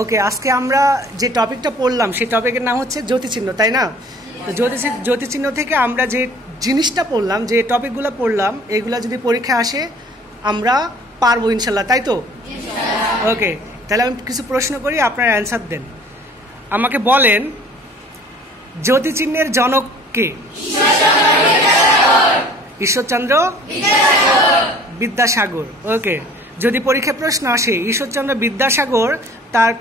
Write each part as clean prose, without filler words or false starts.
ওকে, আজকে আমরা যে টপিকটা পড়লাম সেই টপিকের নাম হচ্ছে জ্যোতিচিহ্ন, তাই না? তো জ্যোতিচিহ্ন থেকে আমরা যে জিনিসটা পড়লাম, যে টপিকগুলো পড়লাম, এইগুলো যদি পরীক্ষা আসে আমরা পারবো ইনশাল্লাহ, তাই তো? ওকে, তাহলে আমি কিছু প্রশ্ন করি, আপনারা অ্যান্সার দেন। আমাকে বলেন, জ্যোতিচিহ্নের জনক কে? ঈশ্বরচন্দ্র বিদ্যাসাগর। ওকে, যদি পরীক্ষায় প্রশ্ন আসে ঈশ্বরচন্দ্র বিদ্যাসাগর তার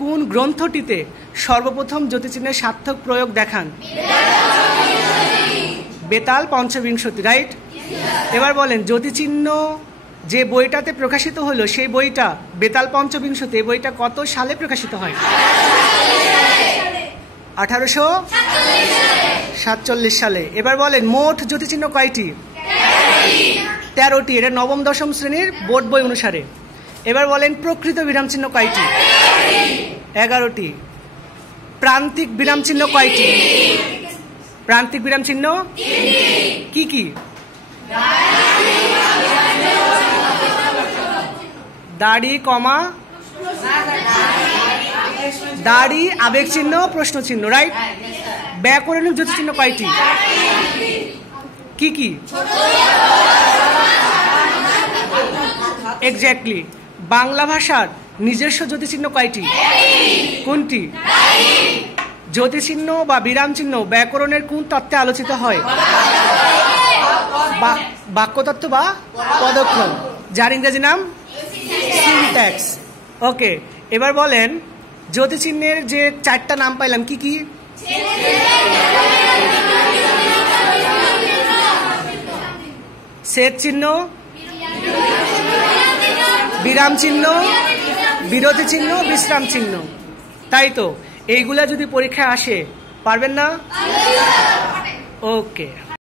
কোন গ্রন্থটিতে সর্বপ্রথম জ্যোতিচিহ্নের সার্থক প্রয়োগ দেখান? বেতাল পঞ্চবিংশতি, রাইট? এবার বলেন, জ্যোতিচিহ্ন যে বইটাতে প্রকাশিত হলো সেই বইটা বেতাল পঞ্চবিংশতি, এই বইটা কত সালে প্রকাশিত হয়? 1847 সালে। এবার বলেন, মোট জ্যোতিচিহ্ন কয়টি? 13টি। এটা নবম দশম শ্রেণীর বোর্ড বই অনুসারে। এবার বলেন, প্রকৃত বিরাম চিহ্ন কয়টি? 11টি। প্রান্তিক বিরাম চিহ্ন কয়টি? প্রান্তিক বিরাম চিহ্ন কি কি? দাড়ি, কমা, দাড়ি, আবেগ চিহ্ন, প্রশ্ন চিহ্ন, রাইট? ব্যাকরণিক জ্যোতিচিহ্ন কয়টি? কি কি? এক্স্যাক্টলি। বাংলা ভাষার নিজস্ব জ্যোতিচিহ্ন কয়টি? কোনটি? জ্যোতিচিহ্ন বা বিরাম চিহ্ন ব্যাকরণের কোন তত্ত্বে আলোচিত হয়? বাক্যতত্ত্ব বা পদক্ষণ, যার ইংরেজি নাম সিনট্যাক্স। ওকে, এবার বলেন, জ্যোতিচিহ্নের যে 4টা নাম পাইলাম কি কি? ছেদ চিহ্ন, বিরাম চিহ্ন, বিরতি চিহ্ন, বিশ্রাম চিহ্ন, তাই তো? এইগুলা যদি পরীক্ষায় আসে পারবেন না? ওকে।